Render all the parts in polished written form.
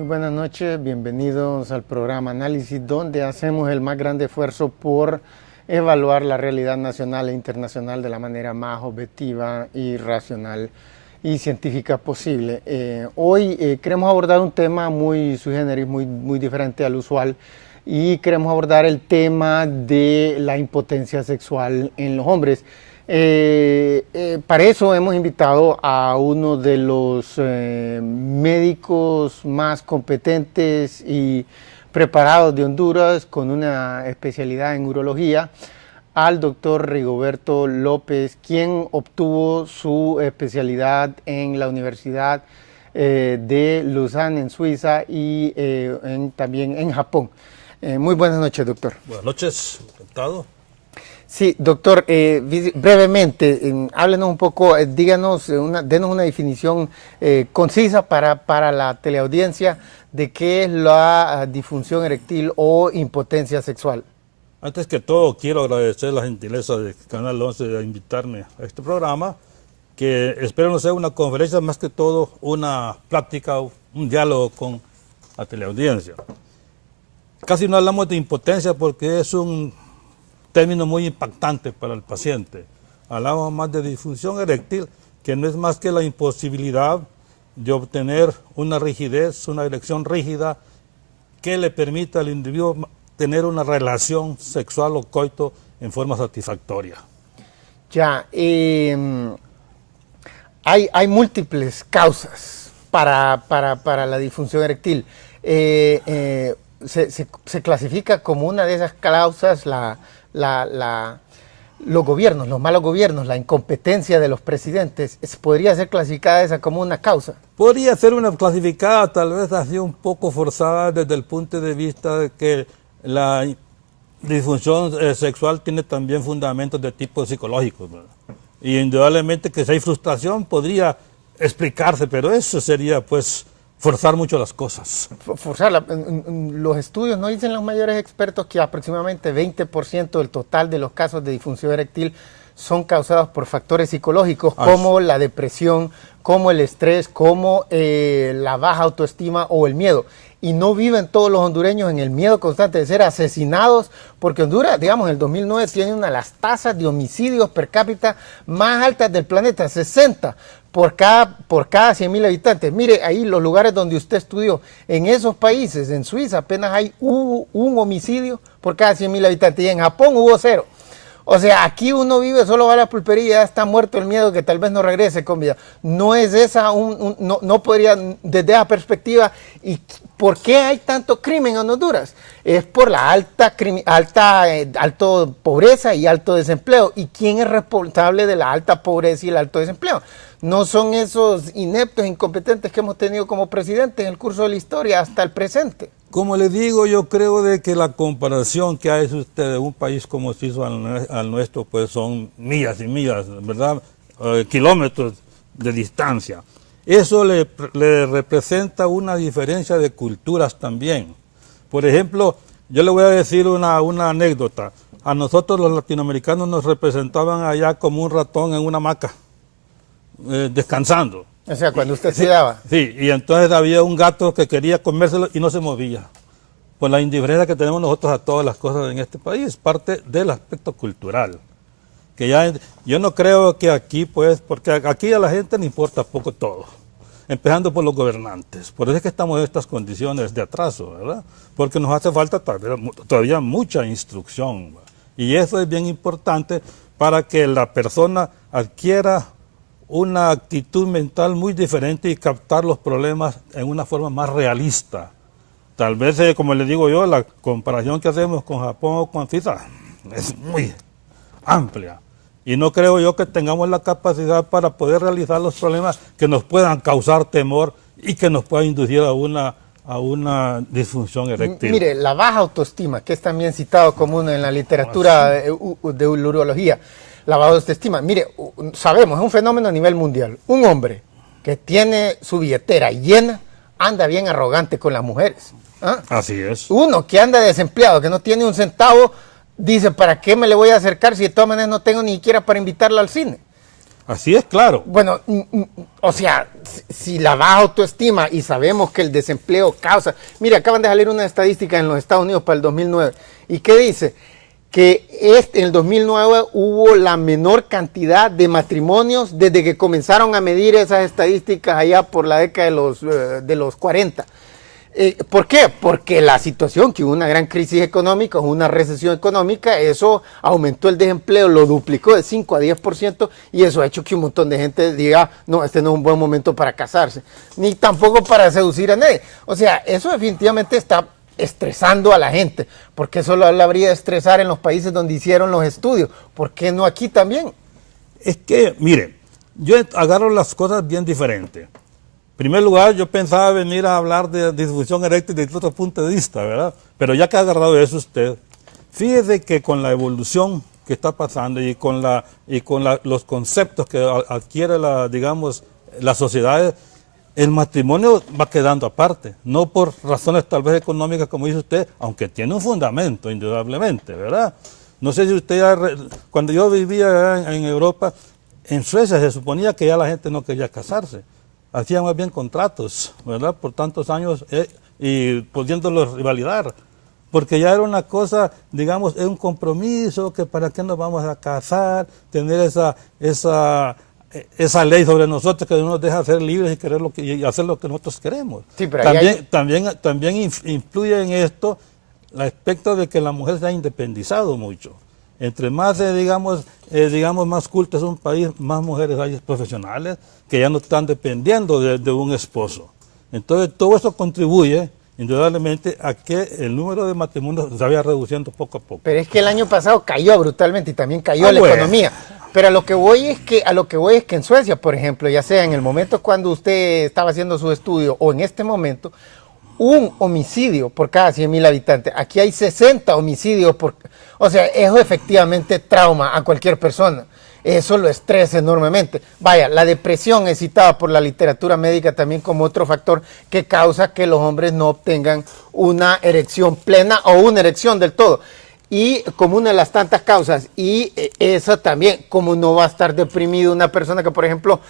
Muy buenas noches, bienvenidos al programa Análisis, donde hacemos el más grande esfuerzo por evaluar la realidad nacional e internacional de la manera más objetiva y racional y científica posible. Hoy queremos abordar un tema muy sui generis, muy diferente al usual, y queremos abordar el tema de la impotencia sexual en los hombres. Para eso hemos invitado a uno de los médicos más competentes y preparados de Honduras, con una especialidad en urología, al doctor Rigoberto López, quien obtuvo su especialidad en la Universidad de Lausanne en Suiza y también en Japón. Muy buenas noches, doctor. Buenas noches, encantado. Sí, doctor, brevemente, háblenos un poco, díganos, denos una definición concisa para la teleaudiencia de qué es la disfunción eréctil o impotencia sexual. Antes que todo, quiero agradecer la gentileza de Canal 11 de invitarme a este programa, que espero no sea una conferencia, más que todo una plática, un diálogo con la teleaudiencia. Casi no hablamos de impotencia porque es un término muy impactante para el paciente. Hablamos más de disfunción eréctil, que no es más que la imposibilidad de obtener una rigidez, una erección rígida que le permita al individuo tener una relación sexual o coito en forma satisfactoria. Ya, hay múltiples causas para la disfunción eréctil. Se clasifica como una de esas causas los gobiernos, los malos gobiernos, la incompetencia de los presidentes. ¿Podría ser clasificada esa como una causa? Podría ser una clasificada, tal vez así un poco forzada desde el punto de vista de que la disfunción sexual tiene también fundamentos de tipo psicológico, ¿verdad? Y indudablemente que si hay frustración podría explicarse, pero eso sería pues forzar mucho las cosas. Forzarla. Los estudios no dicen los mayores expertos que aproximadamente 20% del total de los casos de disfunción eréctil son causados por factores psicológicos como la depresión, como el estrés, como la baja autoestima o el miedo. Y no viven todos los hondureños en el miedo constante de ser asesinados, porque Honduras, digamos, en el 2009 tiene una de las tasas de homicidios per cápita más altas del planeta, 60 por cada 100.000 habitantes. Mire, ahí los lugares donde usted estudió, en esos países, en Suiza apenas hay un homicidio por cada 100.000 habitantes, y en Japón hubo 0. O sea, aquí uno vive, solo va a la pulpería y ya está muerto el miedo que tal vez no regrese con vida. No es esa, no podría, desde esa perspectiva. ¿Y por qué hay tanto crimen en Honduras? Es por la alta pobreza y alto desempleo. ¿Y quién es responsable de la alta pobreza y el alto desempleo? No son esos ineptos, incompetentes que hemos tenido como presidentes en el curso de la historia hasta el presente. Como les digo, yo creo de que la comparación que hace usted de un país como Suiza al nuestro, pues son millas y millas, ¿verdad? Kilómetros de distancia. Eso le representa una diferencia de culturas también. Por ejemplo, yo le voy a decir una anécdota. A nosotros los latinoamericanos nos representaban allá como un ratón en una hamaca, descansando. O sea, cuando usted se daba. Sí, y entonces había un gato que quería comérselo y no se movía. Por la indiferencia que tenemos nosotros a todas las cosas en este país, parte del aspecto cultural. Que ya, yo no creo que aquí, pues, porque aquí a la gente le importa poco todo, empezando por los gobernantes. Por eso es que estamos en estas condiciones de atraso, ¿verdad? Porque nos hace falta todavía mucha instrucción. Y eso es bien importante para que la persona adquiera una actitud mental muy diferente y captar los problemas en una forma más realista. Tal vez, como les digo yo, la comparación que hacemos con Japón o con Suiza es muy amplia. Y no creo yo que tengamos la capacidad para poder realizar los problemas que nos puedan causar temor y que nos puedan inducir a una disfunción eréctil. Mire, la baja autoestima, que es también citado común en la literatura de urología. La baja autoestima, mire, sabemos, es un fenómeno a nivel mundial. Un hombre que tiene su billetera llena anda bien arrogante con las mujeres. ¿Ah? Así es. Uno que anda desempleado, que no tiene un centavo, dice, ¿para qué me le voy a acercar si de todas maneras no tengo ni siquiera para invitarla al cine? Así es, claro. Bueno, o sea, si la baja autoestima y sabemos que el desempleo causa... Mira, acaban de salir una estadística en los Estados Unidos para el 2009. ¿Y qué dice? Que en el 2009 hubo la menor cantidad de matrimonios desde que comenzaron a medir esas estadísticas allá por la década de los 40. ¿Por qué? Porque la situación, que hubo una gran crisis económica, una recesión económica, eso aumentó el desempleo, lo duplicó de 5 a 10% y eso ha hecho que un montón de gente diga, no, este no es un buen momento para casarse, ni tampoco para seducir a nadie. O sea, eso definitivamente está estresando a la gente, porque eso lo habría de estresar en los países donde hicieron los estudios. ¿Por qué no aquí también? Es que, miren, yo agarro las cosas bien diferentes. En primer lugar, yo pensaba venir a hablar de disfunción eréctil desde otro punto de vista, ¿verdad? Pero ya que ha agarrado eso usted, fíjese que con la evolución que está pasando y con los conceptos que adquiere las sociedades, el matrimonio va quedando aparte, no por razones tal vez económicas, como dice usted, aunque tiene un fundamento, indudablemente, ¿verdad? No sé si usted cuando yo vivía en Europa, en Suecia se suponía que ya la gente no quería casarse. Hacían más bien contratos, ¿verdad? Por tantos años y pudiéndolos rivalidar. Porque ya era una cosa, digamos, es un compromiso, que para qué nos vamos a casar, tener esa ley sobre nosotros que no nos deja ser libres y hacer lo que nosotros queremos. Sí, pero también influye en esto el aspecto de que la mujer se ha independizado mucho. Entre más, digamos, más culto es un país, más mujeres hay profesionales que ya no están dependiendo de un esposo. Entonces, todo eso contribuye, indudablemente, a que el número de matrimonios se vaya reduciendo poco a poco. Pero es que el año pasado cayó brutalmente y también cayó la economía. Pero a lo que voy es que en Suecia, por ejemplo, ya sea en el momento cuando usted estaba haciendo su estudio o en este momento, un homicidio por cada 100.000 habitantes. Aquí hay 60 homicidios o sea, eso efectivamente trauma a cualquier persona. Eso lo estresa enormemente. Vaya, la depresión es citada por la literatura médica también como otro factor que causa que los hombres no obtengan una erección plena o una erección del todo. Y como una de las tantas causas, y eso también, como no va a estar deprimido una persona que, por ejemplo,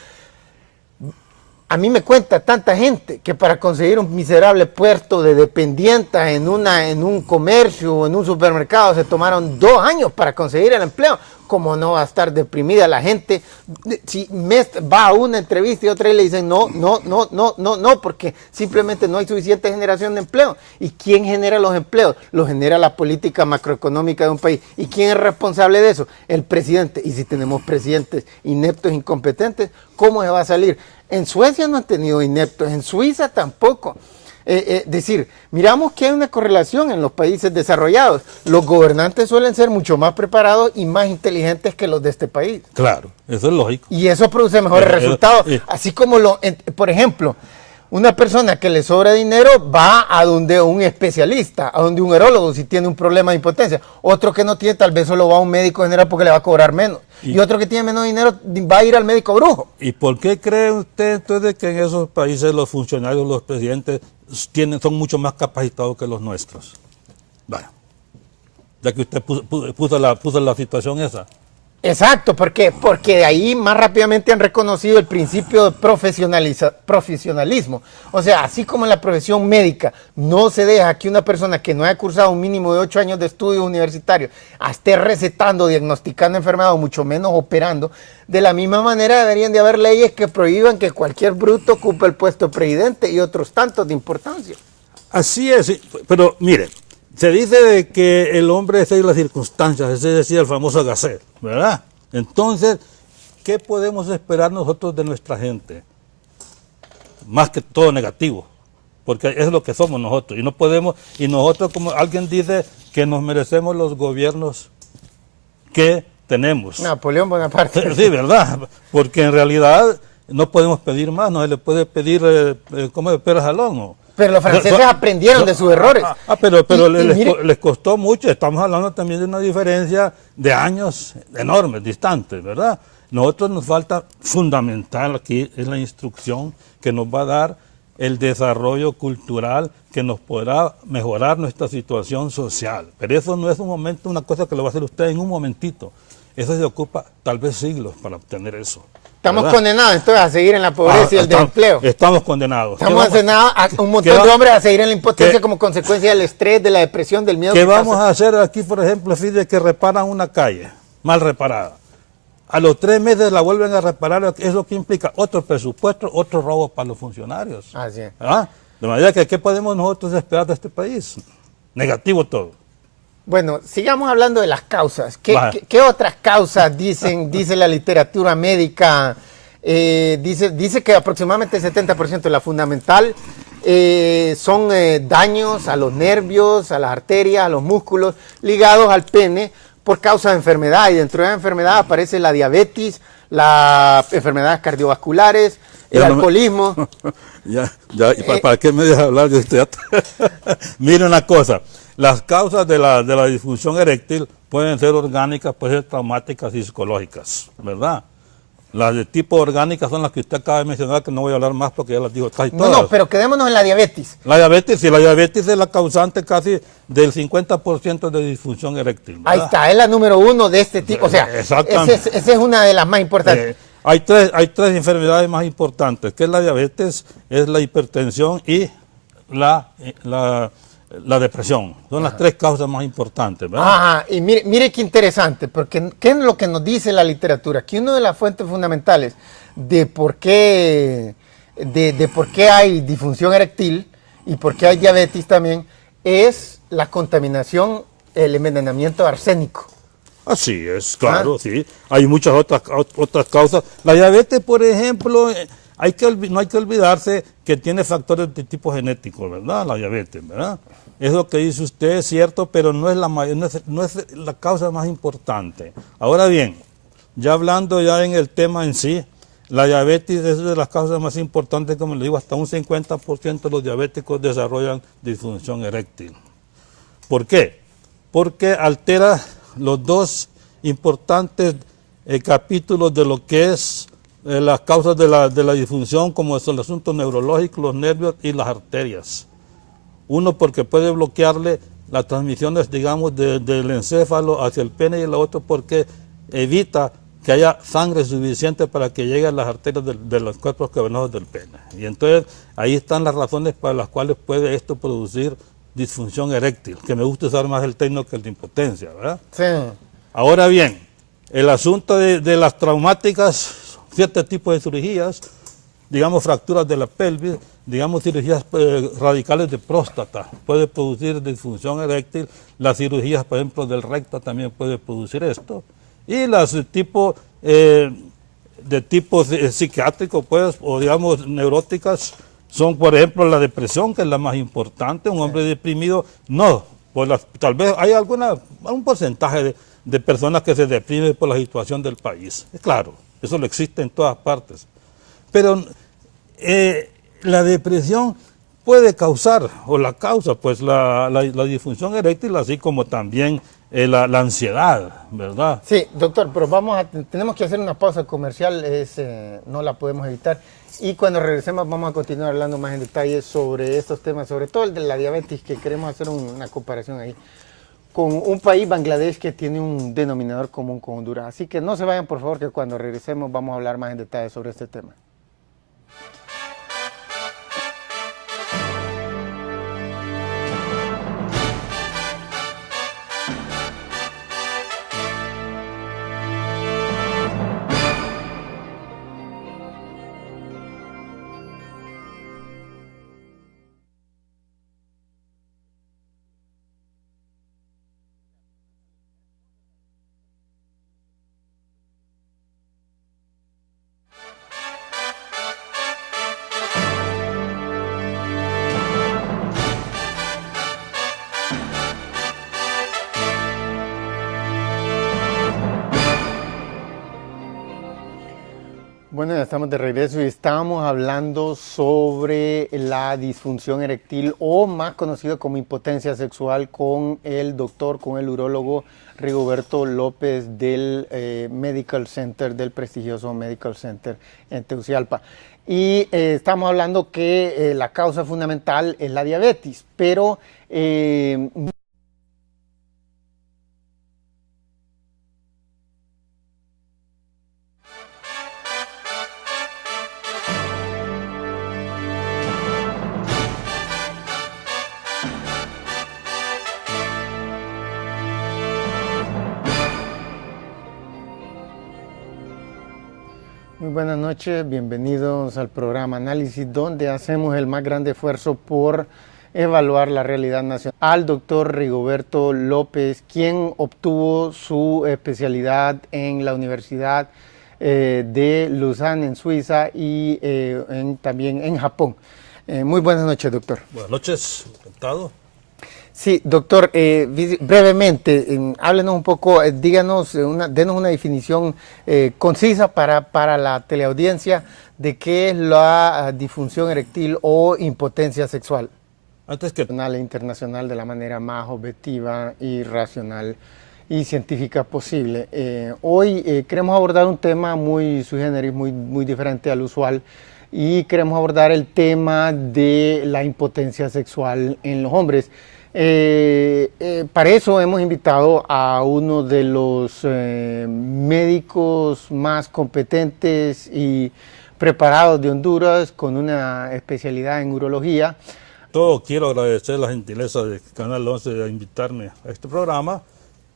a mí me cuenta tanta gente que para conseguir un miserable puesto de dependienta en un comercio o en un supermercado se tomaron 2 años para conseguir el empleo. ¿Cómo no va a estar deprimida la gente? Si va a una entrevista y otra y le dicen no, porque simplemente no hay suficiente generación de empleo. ¿Y quién genera los empleos? Los genera la política macroeconómica de un país. ¿Y quién es responsable de eso? El presidente. Y si tenemos presidentes ineptos, incompetentes, ¿cómo se va a salir? En Suecia no han tenido ineptos, en Suiza tampoco. Decir, miramos que hay una correlación en los países desarrollados. Los gobernantes suelen ser mucho más preparados y más inteligentes que los de este país. Claro, eso es lógico. Y eso produce mejores resultados. Así como, por ejemplo, una persona que le sobra dinero va a donde un especialista, a donde un urólogo si tiene un problema de impotencia. Otro que no tiene, tal vez solo va a un médico general porque le va a cobrar menos. Y otro que tiene menos dinero va a ir al médico brujo. ¿Y por qué cree usted entonces que en esos países los funcionarios, los presidentes son mucho más capacitados que los nuestros? Bueno, ya que usted puso la situación esa. Exacto, porque de ahí más rápidamente han reconocido el principio de profesionalismo. O sea, así como en la profesión médica no se deja que una persona que no haya cursado un mínimo de 8 años de estudios universitarios esté recetando, diagnosticando enfermedades, o mucho menos operando, de la misma manera deberían de haber leyes que prohíban que cualquier bruto ocupe el puesto de presidente y otros tantos de importancia. Así es, pero mire, se dice de que el hombre es las circunstancias, ese decía el famoso Gasset, ¿verdad? Entonces, ¿qué podemos esperar nosotros de nuestra gente? Más que todo negativo, porque es lo que somos nosotros, y no podemos, y nosotros, como alguien dice, que nos merecemos los gobiernos que tenemos. Napoleón Bonaparte. Sí, ¿verdad? Porque en realidad no podemos pedir más, no se le puede pedir como de peras al lomo. Pero los franceses aprendieron de sus errores. Pero les costó mucho. Estamos hablando también de una diferencia de años enormes, distantes, ¿verdad? Nosotros nos falta fundamental aquí es la instrucción que nos va a dar el desarrollo cultural que nos podrá mejorar nuestra situación social. Pero eso no es un momento, una cosa que lo va a hacer usted en un momentito. Eso se ocupa tal vez siglos para obtener eso. Estamos ¿verdad? condenados entonces a seguir en la pobreza y el desempleo. Estamos condenados. Estamos condenados a un montón de hombres a seguir en la impotencia como consecuencia del estrés, de la depresión, del miedo. ¿Qué vamos a hacer aquí, por ejemplo, de que reparan una calle mal reparada? A los 3 meses la vuelven a reparar, eso que implica otro presupuesto, otro robo para los funcionarios. Así es. ¿Ah? De manera que, ¿qué podemos nosotros esperar de este país? Negativo todo. Bueno, sigamos hablando de las causas. ¿Qué otras causas dice la literatura médica? Dice que aproximadamente el 70% de la fundamental son daños a los nervios, a las arterias, a los músculos ligados al pene por causa de enfermedad. Y dentro de la enfermedad aparece la diabetes, las enfermedades cardiovasculares, el alcoholismo. ¿Para qué me dejas hablar de esto? Mira una cosa, las causas de la disfunción eréctil pueden ser orgánicas, pueden ser traumáticas y psicológicas, ¿verdad? Las de tipo orgánicas son las que usted acaba de mencionar, que no voy a hablar más porque ya las dijo casi todas. No, pero quedémonos en la diabetes. La diabetes es la causante casi del 50% de disfunción eréctil, ¿verdad? Ahí está, es la número 1 de este tipo. O sea, esa es una de las más importantes. Hay tres enfermedades más importantes, que es la diabetes, es la hipertensión y la depresión. Son las 3 causas más importantes, ¿verdad? Ajá, y mire qué interesante, porque ¿qué es lo que nos dice la literatura? Que una de las fuentes fundamentales de por qué hay disfunción eréctil y por qué hay diabetes también es la contaminación, el envenenamiento arsénico. Así es, claro, sí. Hay muchas otras causas. La diabetes, por ejemplo, no hay que olvidarse que tiene factores de tipo genético, ¿verdad? La diabetes, ¿verdad? Es lo que dice usted, es cierto, pero no es la causa más importante. Ahora bien, ya hablando ya en el tema en sí, la diabetes es de las causas más importantes, como le digo, hasta un 50% de los diabéticos desarrollan disfunción eréctil. ¿Por qué? Porque altera los 2 importantes capítulos de lo que es las causas de la disfunción, como es el asunto neurológico, los nervios y las arterias. Uno porque puede bloquearle las transmisiones, digamos, del encéfalo hacia el pene, y el otro porque evita que haya sangre suficiente para que llegue a las arterias de los cuerpos cavernosos del pene. Y entonces ahí están las razones para las cuales puede esto producir disfunción eréctil, que me gusta usar más el término que el de impotencia, ¿verdad? Sí. Ahora bien, el asunto de las traumáticas, ciertos tipos de cirugías, digamos fracturas de la pelvis, digamos cirugías radicales de próstata, puede producir disfunción eréctil. Las cirugías, por ejemplo, del recto también puede producir esto. Y las de tipo psiquiátrico, pues, o digamos neuróticas, son, por ejemplo, la depresión, que es la más importante. Un hombre deprimido, no, tal vez hay un porcentaje de personas que se deprimen por la situación del país. Es claro, eso lo existe en todas partes. Pero la depresión puede causar, o la causa, pues, la disfunción eréctil, así como también la ansiedad, ¿verdad? Sí, doctor, pero tenemos que hacer una pausa comercial, no la podemos evitar. Y cuando regresemos vamos a continuar hablando más en detalle sobre estos temas, sobre todo el de la diabetes, que queremos hacer una comparación ahí con un país, Bangladesh, que tiene un denominador común con Honduras. Así que no se vayan, por favor, que cuando regresemos vamos a hablar más en detalle sobre este tema. Bueno, ya estamos de regreso y estábamos hablando sobre la disfunción eréctil, o más conocido como impotencia sexual, con el urólogo Rigoberto López del Medical Center, del prestigioso Medical Center en Tegucigalpa. Y estamos hablando que la causa fundamental es la diabetes, pero Muy buenas noches, bienvenidos al programa Análisis, donde hacemos el más grande esfuerzo por evaluar la realidad nacional. Al doctor Rigoberto López, quien obtuvo su especialidad en la Universidad de Lausanne en Suiza y también en Japón. Muy buenas noches, doctor. Buenas noches, encantado. Sí, doctor, brevemente, háblenos un poco, denos una definición concisa para la teleaudiencia de qué es la disfunción eréctil o impotencia sexual. Antes que Nacional e internacional de la manera más objetiva y racional y científica posible. Hoy queremos abordar un tema muy sui generis, muy diferente al usual, y queremos abordar el tema de la impotencia sexual en los hombres. Para eso hemos invitado a uno de los médicos más competentes y preparados de Honduras, con una especialidad en urología. todo quiero agradecer la gentileza de Canal 11 de invitarme a este programa,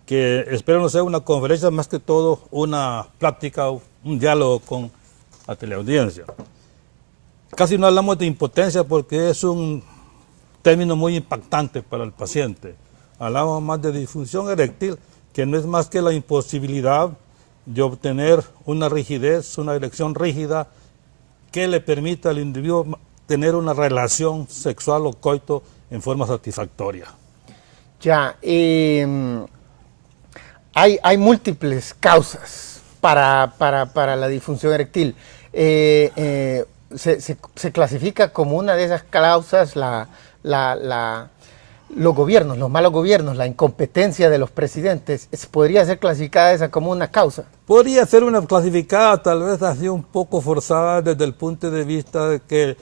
que espero no sea una conferencia, más que todo una plática, un diálogo con la teleaudiencia. Casi no hablamos de impotencia porque es un término muy impactante para el paciente. Hablamos más de disfunción eréctil, que no es más que la imposibilidad de obtener una rigidez, una erección rígida que le permita al individuo tener una relación sexual o coito en forma satisfactoria. Ya, hay múltiples causas para la disfunción eréctil. Se clasifica como una de esas causas los gobiernos, los malos gobiernos, la incompetencia de los presidentes. ¿Podría ser clasificada esa como una causa? Podría ser una clasificada tal vez así un poco forzada desde el punto de vista de que